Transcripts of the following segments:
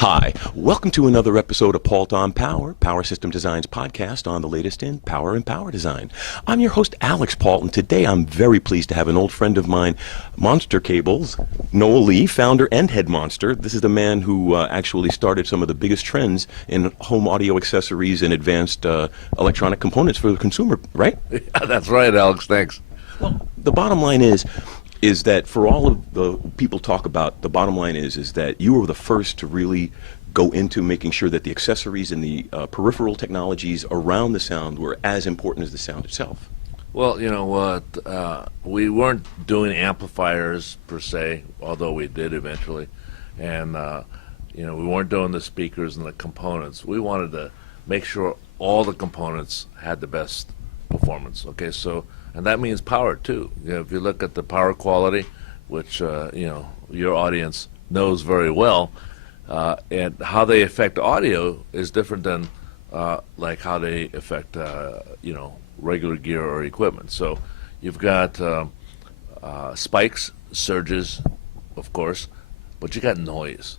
Hi, welcome to another episode of Paultre on Power, Power System Design's podcast on the latest in power and power design. I'm your host, Alix Paultre, and today I'm very pleased to have an old friend of mine, Monster Cables, Noel Lee, founder and head monster. This is the man who actually started some of the biggest trends in home audio accessories and advanced electronic components for the consumer, right? Yeah, that's right, Alex. Thanks. Well, the bottom line is that for all of the people talk about, the bottom line is that you were the first to really go into making sure that the accessories and the peripheral technologies around the sound were as important as the sound itself. Well, you know what? We weren't doing amplifiers per se, although we did eventually. And, we weren't doing the speakers and the components. We wanted to make sure all the components had the best performance. Okay, so, and that means power too. If you look at the power quality, which, your audience knows very well, and how they affect audio is different than like how they affect, regular gear or equipment. So you've got spikes, surges, of course, but you got noise.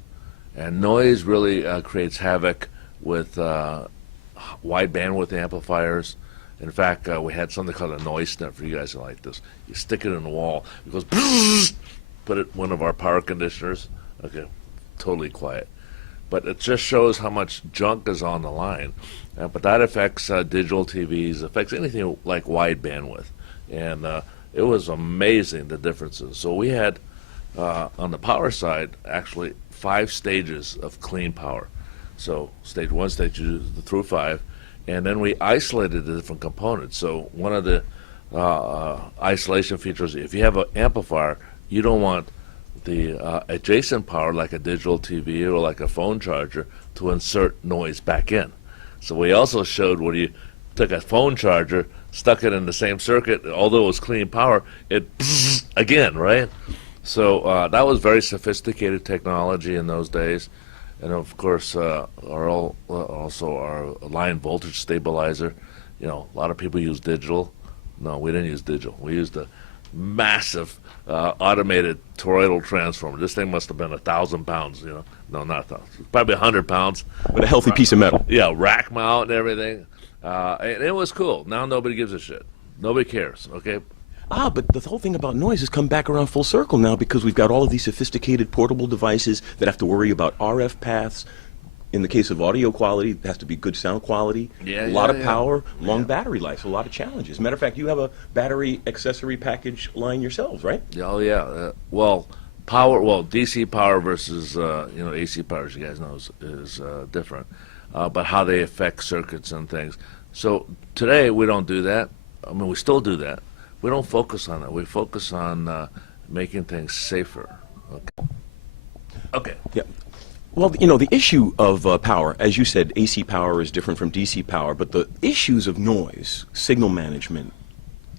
And noise really creates havoc with wide bandwidth amplifiers. In fact, we had something called a noise sniffer. You guys are like this. You stick it in the wall. It goes, bzzz, put it in one of our power conditioners. Okay, totally quiet. But it just shows how much junk is on the line. But that affects digital TVs, affects anything like wide bandwidth. And it was amazing, the differences. So we had, on the power side, actually 5 stages of clean power. So stage 1, stage 2 through 5. And then we isolated the different components. So one of the isolation features, if you have an amplifier, you don't want the adjacent power, like a digital TV or like a phone charger, to insert noise back in. So we also showed where you took a phone charger, stuck it in the same circuit, although it was clean power, it again, right? So that was very sophisticated technology in those days. And of course, also our line voltage stabilizer. You know, a lot of people use digital. No, we didn't use digital. We used a massive automated toroidal transformer. This thing must have been 1,000 pounds. No, not 1,000. Probably 100 pounds. But a healthy piece of metal. Yeah, rack mount and everything. And it was cool. Now nobody gives a shit. Nobody cares. Okay. But the whole thing about noise has come back around full circle now because we've got all of these sophisticated portable devices that have to worry about RF paths. In the case of audio quality, it has to be good sound quality, a lot of power, long battery life, a lot of challenges. Matter of fact, you have a battery accessory package line yourselves, right? Oh, yeah. DC power versus, AC power, as you guys know, is different. But how they affect circuits and things. So today, we don't do that. I mean, we still do that. We don't focus on that. We focus on making things safer. Okay. Yeah. Well, the issue of power, as you said, AC power is different from DC power, but the issues of noise, signal management,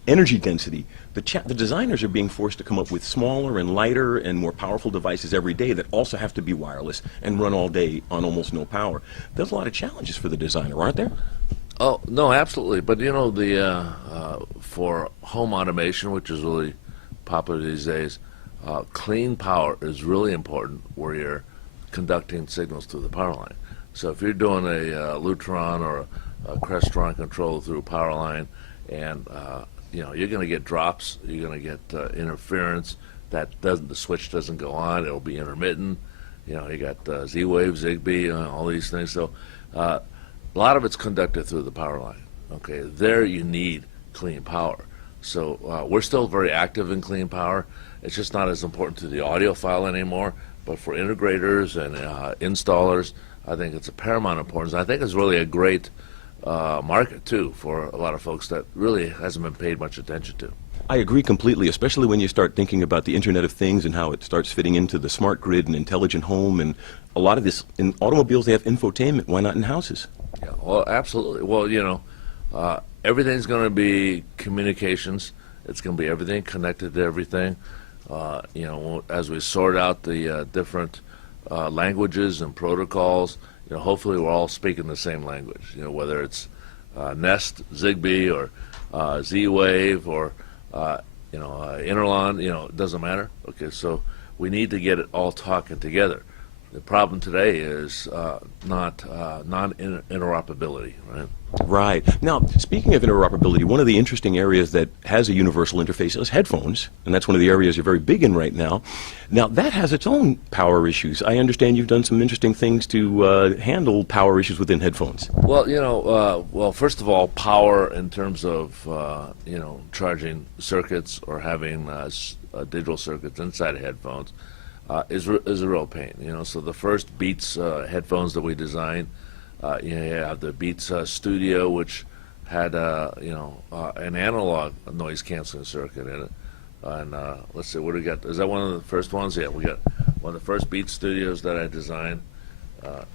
energy density, the designers are being forced to come up with smaller and lighter and more powerful devices every day that also have to be wireless and run all day on almost no power. There's a lot of challenges for the designer, aren't there? Oh, no, absolutely. But, for home automation, which is really popular these days, clean power is really important where you're conducting signals through the power line. So if you're doing a Lutron or a Crestron control through a power line, and you're going to get drops, you're going to get interference. The switch doesn't go on; it'll be intermittent. You got Z-Wave, Zigbee, all these things. So a lot of it's conducted through the power line. Okay, there you need clean power. So we're still very active in clean power. It's just not as important to the audiophile anymore. But for integrators and installers, I think it's a paramount importance. I think it's really a great market, too, for a lot of folks that really hasn't been paid much attention to. I agree completely, especially when you start thinking about the Internet of Things and how it starts fitting into the smart grid and intelligent home. And a lot of this, in automobiles, they have infotainment. Why not in houses? Yeah, well, absolutely. Well, everything's going to be communications. It's going to be everything connected to everything. As we sort out the different languages and protocols, hopefully we're all speaking the same language. Whether it's Nest, Zigbee, or Z-Wave, or Interlon, it doesn't matter. Okay, so we need to get it all talking together. The problem today is not non-interoperability, right? Right. Now, speaking of interoperability, one of the interesting areas that has a universal interface is headphones, and that's one of the areas you're very big in right now. Now, that has its own power issues. I understand you've done some interesting things to handle power issues within headphones. Well, first of all, power in terms of, charging circuits or having digital circuits inside of headphones is a real pain. So the first Beats headphones that we designed, you have the Beats Studio, which had an analog noise canceling circuit in it. And let's see, what do we got? Is that one of the first ones? Yeah, we got one of the first Beats Studios that I designed.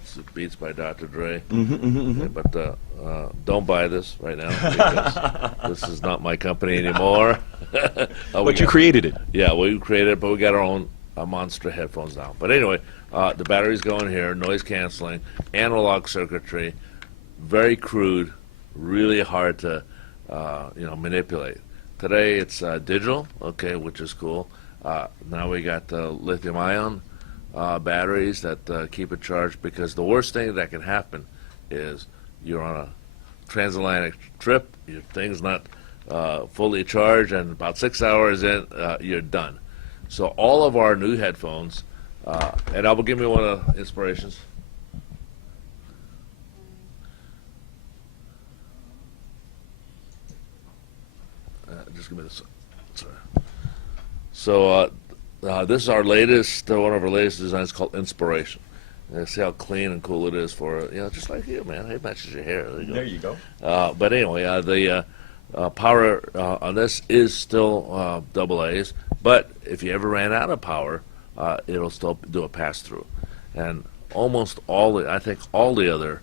It's Beats by Dr. Dre. Okay, but don't buy this right now because this is not my company anymore. But you created it. Yeah, we created it, but we got our own monster headphones now. But anyway, the batteries go in here, noise canceling, analog circuitry, very crude, really hard to manipulate. Today it's digital, okay, which is cool. Now we got lithium-ion batteries that keep it charged, because the worst thing that can happen is you're on a transatlantic trip, your thing's not fully charged, and about 6 hours in, you're done. So all of our new headphones, and Albert, give me one of the inspirations. Just give me this. Sorry. So this is our latest, one of our latest designs called Inspiration. See how clean and cool it is for, just like you, man. It matches your hair. There you go. But anyway, the power on this is still double A's, but if you ever ran out of power, it'll still do a pass-through. And almost all the other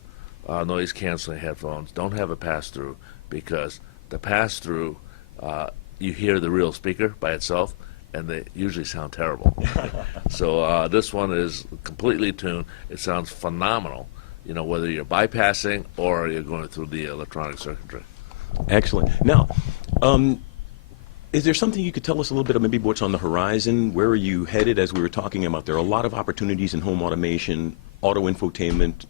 noise canceling headphones don't have a pass-through, because the pass-through, you hear the real speaker by itself, and they usually sound terrible. So this one is completely tuned. It sounds phenomenal, whether you're bypassing or you're going through the electronic circuitry. Excellent. Now, is there something you could tell us a little bit of maybe what's on the horizon? Where are you headed? As we were talking about, there are a lot of opportunities in home automation, auto infotainment,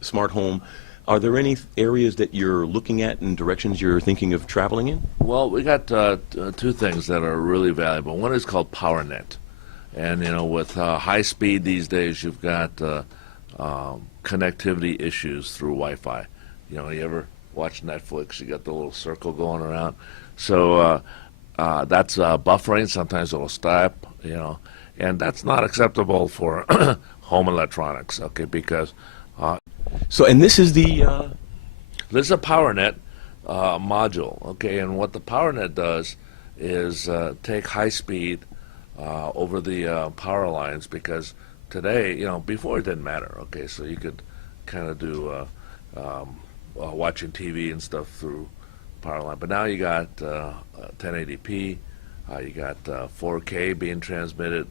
smart home. Are there any areas that you're looking at and directions you're thinking of traveling in? Well, we got two things that are really valuable. One is called PowerNet. And, with high speed these days, you've got connectivity issues through Wi-Fi. You ever watch Netflix, you got the little circle going around. So that's buffering. Sometimes it'll stop, and that's not acceptable for home electronics, okay, because and this is the... This is a PowerNet module, okay, and what the PowerNet does is take high speed over the power lines, because today, before it didn't matter, okay, so you could kind of do watching TV and stuff through power line, but now you got 1080p, you got 4K being transmitted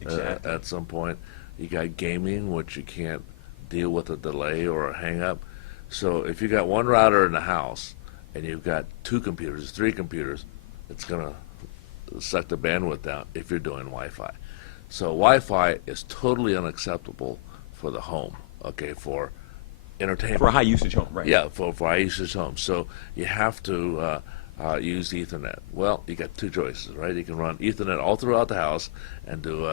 at some point, you got gaming, which you can't deal with a delay or a hang up. So if you got one router in the house and you've got 2 computers, 3 computers, it's going to suck the bandwidth down if you're doing Wi-Fi. So Wi-Fi is totally unacceptable for the home, okay, for entertainment. For a high usage home, right? Yeah, for high usage home. So you have to use Ethernet. Well, you got 2 choices, right? You can run Ethernet all throughout the house and do,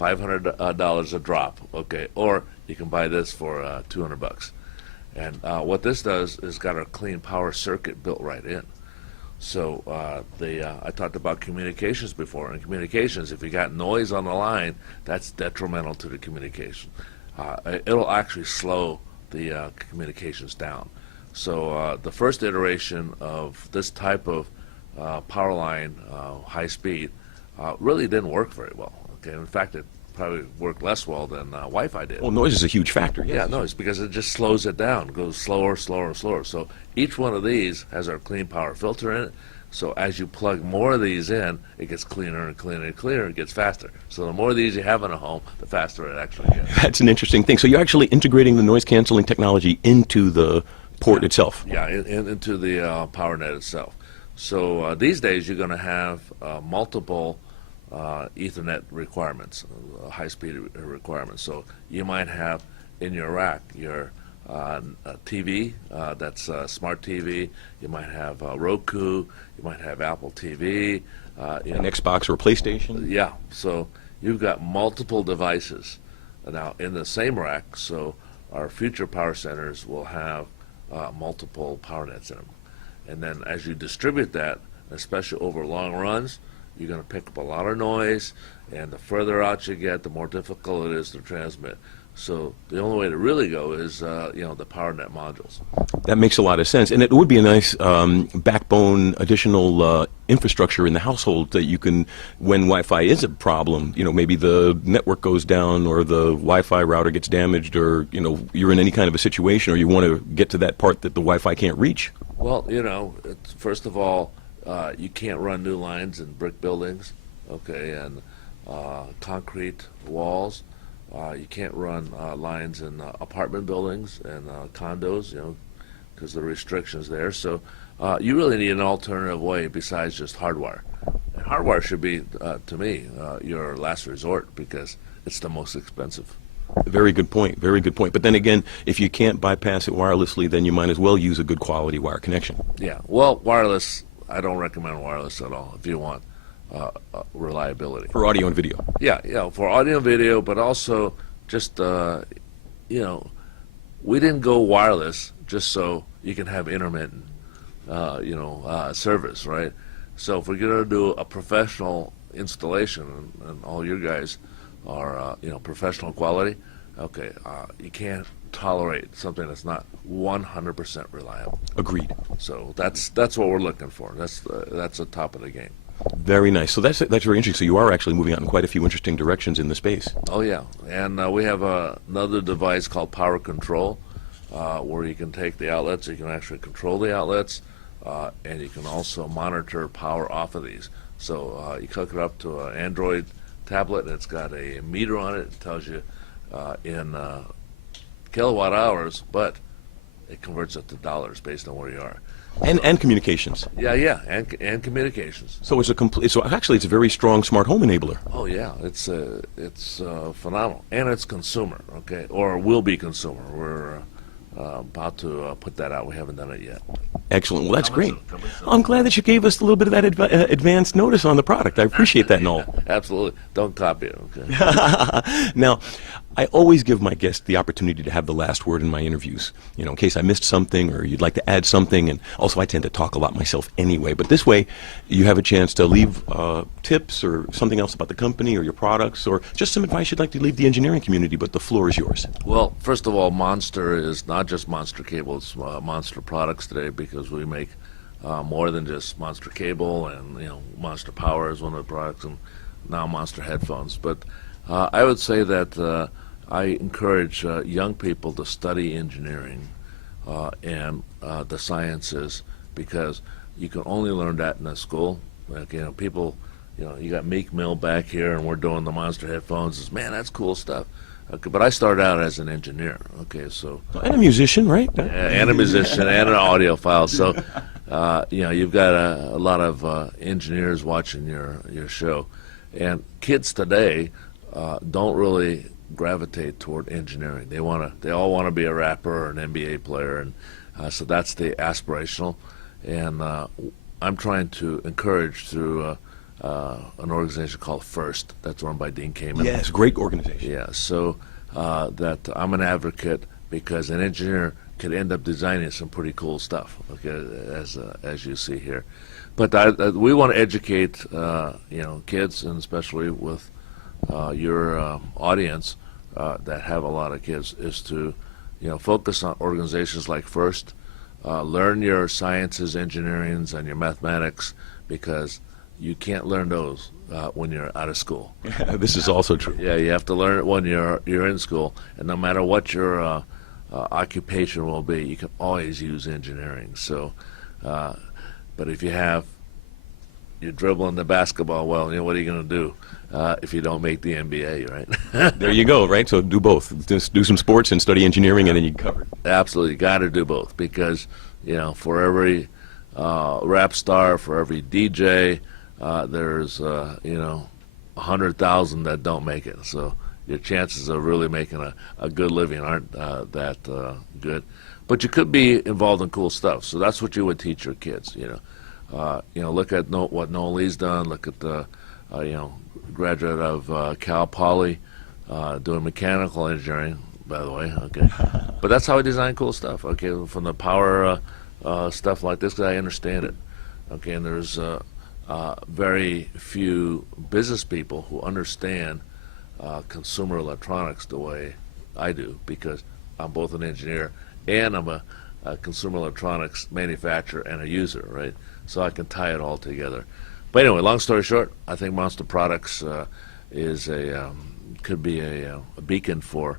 $500 a drop, okay, or you can buy this for $200. And what this does is got a clean power circuit built right in. So I talked about communications before. And communications, if you got noise on the line, that's detrimental to the communication. It'll actually slow the communications down. So the first iteration of this type of power line, high speed, really didn't work very well. Okay, in fact, it probably worked less well than Wi-Fi did. Well, noise is a huge factor. Yes. Yeah, noise, because it just slows it down, goes slower, slower, slower. So each one of these has our clean power filter in it. So as you plug more of these in, it gets cleaner and cleaner and cleaner, and it gets faster. So the more of these you have in a home, the faster it actually gets. That's an interesting thing. So you're actually integrating the noise canceling technology into the port itself. Yeah, into the PowerNet itself. So these days you're going to have multiple Ethernet requirements, high-speed requirements. So you might have in your rack your TV, that's smart TV. You might have Roku. You might have Apple TV. An Xbox or a PlayStation? Yeah. So you've got multiple devices now in the same rack. So our future power centers will have multiple power nets in them. And then as you distribute that, especially over long runs, you're going to pick up a lot of noise, and the further out you get, the more difficult it is to transmit. So the only way to really go is, the power net modules. That makes a lot of sense, and it would be a nice backbone, additional infrastructure in the household that you can, when Wi-Fi is a problem, maybe the network goes down or the Wi-Fi router gets damaged, or you're in any kind of a situation, or you want to get to that part that the Wi-Fi can't reach. Well, first of all, you can't run new lines in brick buildings, okay, and concrete walls. You can't run lines in apartment buildings and condos, because the restrictions there. So you really need an alternative way besides just hardwire. And hardwire should be, to me, your last resort because it's the most expensive. Very good point. Very good point. But then again, if you can't bypass it wirelessly, then you might as well use a good quality wire connection. Yeah. Well, wireless, I don't recommend wireless at all if you want reliability. For audio and video. Yeah, for audio and video, but also just, we didn't go wireless just so you can have intermittent, service, right? So if we're going to do a professional installation, and all your guys are, professional quality, okay, you can't tolerate something that's not 100% reliable. Agreed. So that's what we're looking for. That's the top of the game. Very nice. So that's very interesting. So you are actually moving out in quite a few interesting directions in the space. Oh yeah, and we have another device called Power Control, where you can take the outlets, you can actually control the outlets, and you can also monitor power off of these. So you hook it up to an Android tablet, and it's got a meter on it. It tells you in kilowatt hours, but it converts it to dollars based on where you are. And communications. Yeah, and communications. So it's a complete. So actually, it's a very strong smart home enabler. Oh yeah, it's phenomenal, and it's consumer, okay, or will be consumer. We're about to put that out. We haven't done it yet. Excellent. Well, that's great. Coming soon. I'm glad that you gave us a little bit of that advanced notice on the product. I appreciate that, Noel. Absolutely. Don't copy it, okay? Now, I always give my guests the opportunity to have the last word in my interviews, in case I missed something or you'd like to add something. And also, I tend to talk a lot myself anyway. But this way, you have a chance to leave tips or something else about the company or your products, or just some advice you'd like to leave the engineering community. But the floor is yours. Well, first of all, Monster is not just Monster Cable. It's Monster products today because we make more than just Monster Cable, and Monster Power is one of the products, and now Monster Headphones. But I would say that I encourage young people to study engineering and the sciences, because you can only learn that in a school. Like, people, you got Meek Mill back here, and we're doing the Monster Headphones. Man, that's cool stuff. Okay, but I started out as an engineer. Okay, so And a musician, right? and a musician and an audiophile. So you've got a lot of engineers watching your show, and kids today don't really gravitate toward engineering. They all want to be a rapper or an NBA player, and so that's the aspirational. And I'm trying to encourage through an organization called FIRST, that's run by Dean Kamen. Yes, great organization. Yeah, so that I'm an advocate, because an engineer could end up designing some pretty cool stuff, okay, as you see here. But we want to educate kids, and especially with your audience that have a lot of kids, is to focus on organizations like FIRST. Learn your sciences, engineerings, and your mathematics, because you can't learn those when you're out of school. This is also true. Yeah, you have to learn it when you're in school, and no matter what your occupation will be, you can always use engineering. So, but if you're dribbling the basketball well, what are you going to do if you don't make the NBA, right? There you go, right? So do both. Just do some sports and study engineering, and then you cover it. Absolutely, got to do both, because for every rap star, for every DJ, there's 100,000 that don't make it. So your chances of really making a good living aren't that good. But you could be involved in cool stuff. So that's what you would teach your kids. Look at what Noel Lee's done. Look at the graduate of Cal Poly doing mechanical engineering, by the way. Okay, but that's how I design cool stuff. Okay, from the power stuff like this, because I understand it. Okay, and there's very few business people who understand consumer electronics the way I do, because I'm both an engineer and I'm a consumer electronics manufacturer and a user, right? So I can tie it all together. But anyway, long story short, I think Monster Products could be a beacon for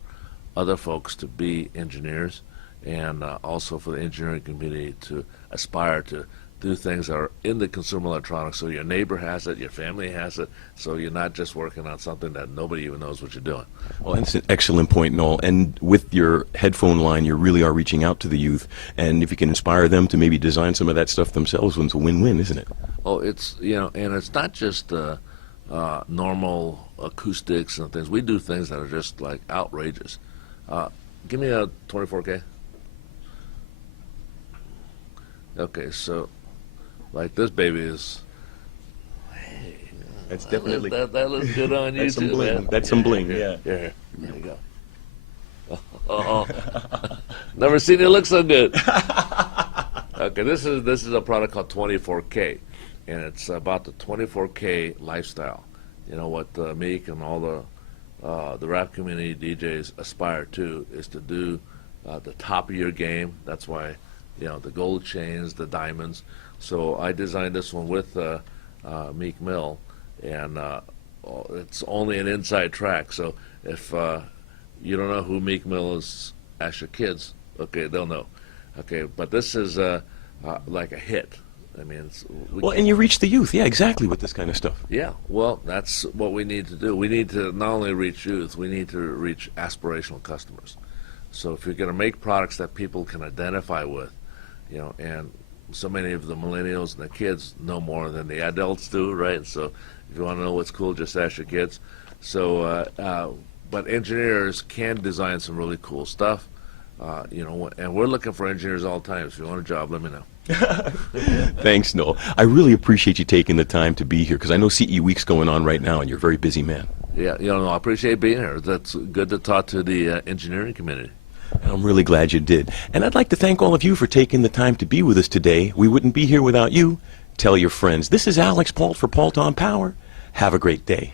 other folks to be engineers, and also for the engineering community to aspire to do things that are in the consumer electronics, so your neighbor has it, your family has it, so you're not just working on something that nobody even knows what you're doing. Well, that's an excellent point, Noel. And with your headphone line, you really are reaching out to the youth. And if you can inspire them to maybe design some of that stuff themselves, it's a win-win, isn't it? Oh, it's, and it's not just normal acoustics and things. We do things that are just like outrageous. Give me a 24K. Okay, so like this baby is. Hey, that's definitely that looks good on you too, man. That's some bling. Yeah. Here, there you go. Oh, never seen it look so good. Okay, this is a product called 24K, and it's about the 24K lifestyle. You know what Meek and all the rap community DJs aspire to is to do the top of your game. That's why, the gold chains, the diamonds. So I designed this one with Meek Mill, and it's only an inside track. So if you don't know who Meek Mill is, ask your kids. Okay, they'll know. Okay, but this is like a hit. I mean, and you reach the youth, yeah, exactly, with this kind of stuff. Yeah, well, that's what we need to do. We need to not only reach youth, we need to reach aspirational customers. So if you're going to make products that people can identify with, and so many of the millennials and the kids know more than the adults do, right? So if you want to know what's cool, just ask your kids. So, but engineers can design some really cool stuff, and we're looking for engineers all the time. So if you want a job, let me know. Thanks, Noel. I really appreciate you taking the time to be here, because I know CE Week's going on right now, and you're a very busy man. Yeah, I appreciate being here. That's good to talk to the engineering community. I'm really glad you did. And I'd like to thank all of you for taking the time to be with us today. We wouldn't be here without you. Tell your friends. This is Alix Paultre for Paultre on Power. Have a great day.